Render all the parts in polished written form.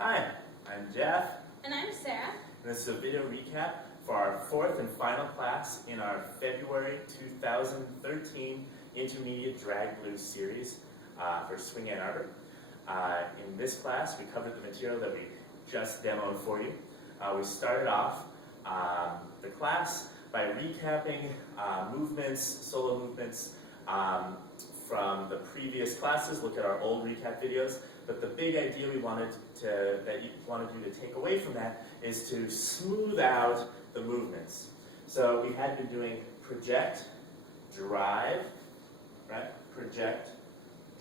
Hi, I'm Jeff, And I'm Sarah. and this is a video recap for our fourth and final class in our February 2013 Intermediate Drag Blues series for Swing Ann Arbor. In this class, we covered the material that we just demoed for you. We started off the class by recapping movements, solo movements from the previous classes. Look at our old recap videos. But the big idea that you wanted you to take away from that is to smooth out the movements. So we had been doing project, drive, right? Project,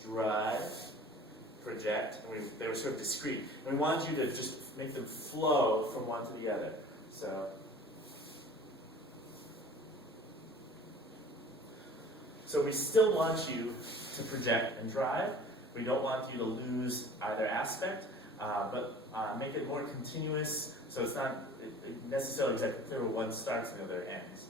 drive, project. And they were sort of discrete. And we wanted you to just make them flow from one to the other. So we still want you to project and drive. We don't want you to lose either aspect, but make it more continuous so it's not necessarily exactly clear where one starts and the other ends.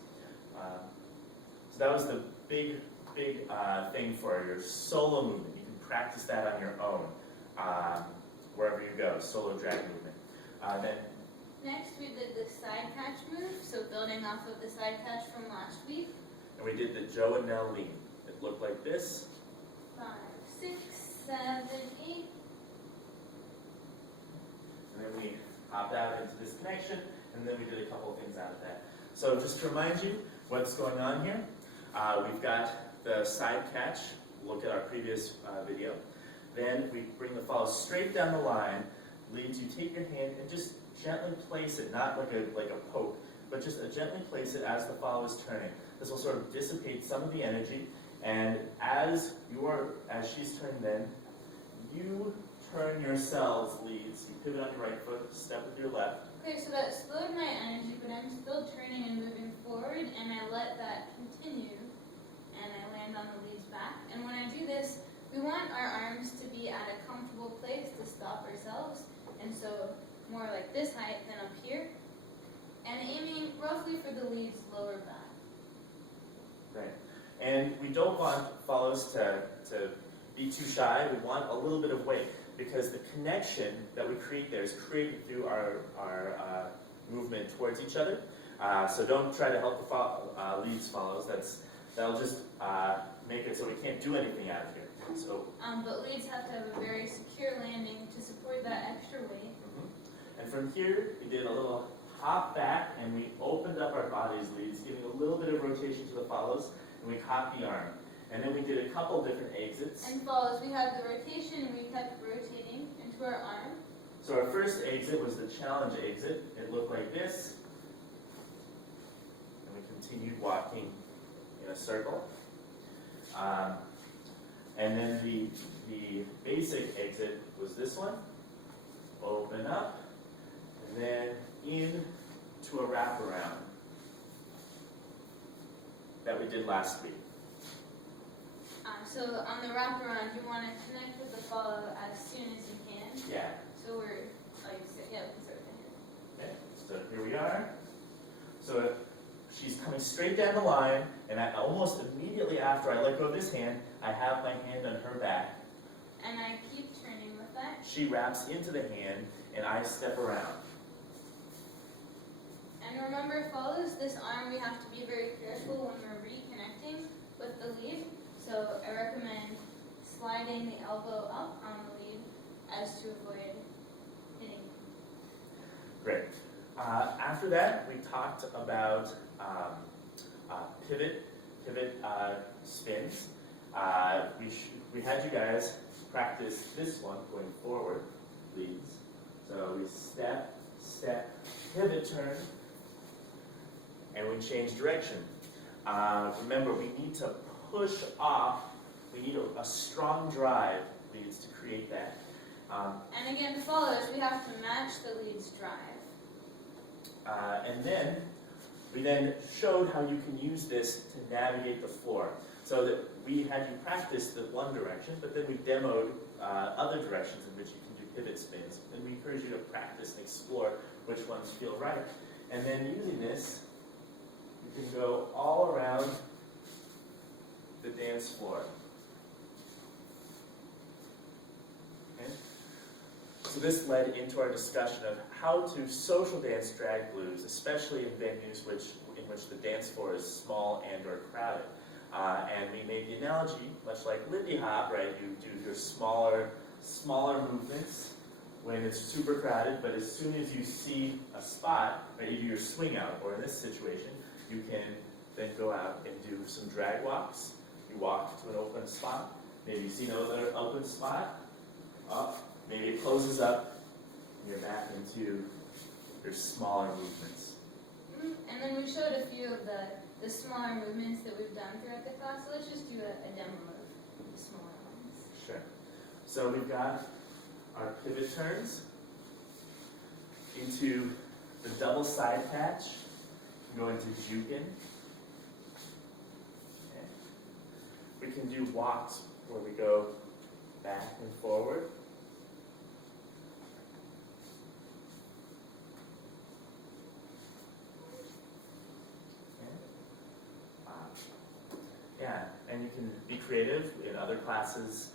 So that was the big thing for your solo movement. You can practice that on your own, wherever you go, solo drag movement. Then Next, we did the side catch move, so building off of the side catch from last week. and we did the Joe and Nell lean. It looked like this. 5, 6, 7, 8. And then we hopped out into this connection, and then we did a couple of things out of that. So just to remind you what's going on here, we've got the side catch. Look at our previous video. Then we bring the follow straight down the line. Leads, you take your hand and just gently place it, not like a poke, but just gently place it as the follow is turning. This will sort of dissipate some of the energy, and as she's turning, then you turn yourselves, leads. You pivot on your right foot, step with your left. Okay, so that slowed my energy, but I'm still turning and moving forward, and I let that continue, and I land on the leads back. And when I do this, we want our arms to be at a comfortable place to stop ourselves, and so more like this height than up here, and aiming roughly for the leads lower back. Right. And we don't want follows to be too shy. We want a little bit of weight, because the connection that we create there is created through our movement towards each other. So don't try to help the leads follows. That'll just make it so we can't do anything out of here. So. But leads have to have a very secure landing to support that extra weight. And from here, we did a little hop back, and we opened up our body's leads, giving a little bit of rotation to the follows, and we caught the arm. And then we did a couple different exits. And follows, we had the rotation, and we kept rotating into our arm. So our first exit was the challenge exit. It looked like this. And we continued walking in a circle. And then the basic exit was this one. Open up, and then into a wraparound that we did last week. So on the wraparound, you want to connect with the follow as soon as you can. Yeah. So we're like, yeah, we can start with Okay, so here we are. So she's coming straight down the line, and almost immediately after I let go of this hand, I have my hand on her back. And I keep turning with that. She wraps into the hand, and I step around. And remember, follows this arm, we have to be very careful when we're reconnecting with the lead. So I recommend sliding the elbow up on the lead as to avoid hitting. Great. After that, we talked about pivot spins. We had you guys practice this one going forward, leads. So we step, pivot turn, and we change direction. Remember, we need to push off. We need a strong drive leads to create that. And again, to follows, we have to match the lead's drive. And then we showed how you can use this to navigate the floor. So that we had you practice the one direction, but then we demoed other directions in which you can do pivot spins. And we encourage you to practice and explore which ones feel right. And then using this, you can go all around the dance floor. Okay? So this led into our discussion of how to social dance drag blues, especially in venues in which the dance floor is small and or crowded. And we made the analogy, much like Lindy Hop, right? You do your smaller movements when it's super crowded, but as soon as you see a spot, right, you do your swing out, or in this situation, you can then go out and do some drag walks. You walk to an open spot, maybe you see another open spot, up, maybe it closes up, and you're back into your smaller movements. And then we showed a few of the smaller movements that we've done throughout the class, so let's just do a demo of the smaller ones. Sure. So we've got our pivot turns into the double side patch. Go into jukin. Okay. We can do walks where we go back and forward. Yeah, and you can be creative. In other classes,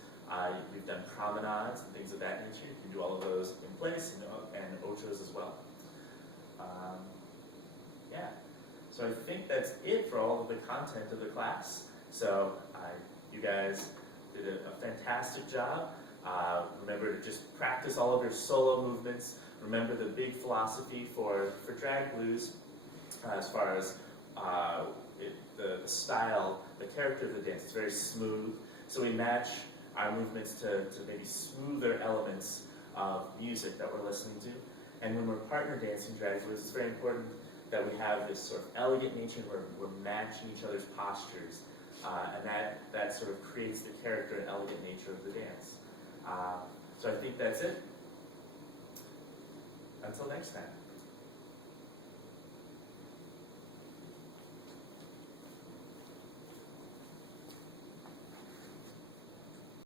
we've done promenades and things of that nature. You can do all of those in place and ochos as well. Yeah, so I think that's it for all of the content of the class. So you guys did a fantastic job. Remember to just practice all of your solo movements. Remember the big philosophy for drag blues as far as the style, the character of the dance. It's very smooth. So we match our movements to maybe smoother elements of music that we're listening to. And when we're partner dancing drag blues, it's very important that we have this sort of elegant nature where we're matching each other's postures. And that sort of creates the character and elegant nature of the dance. So I think that's it. Until next time.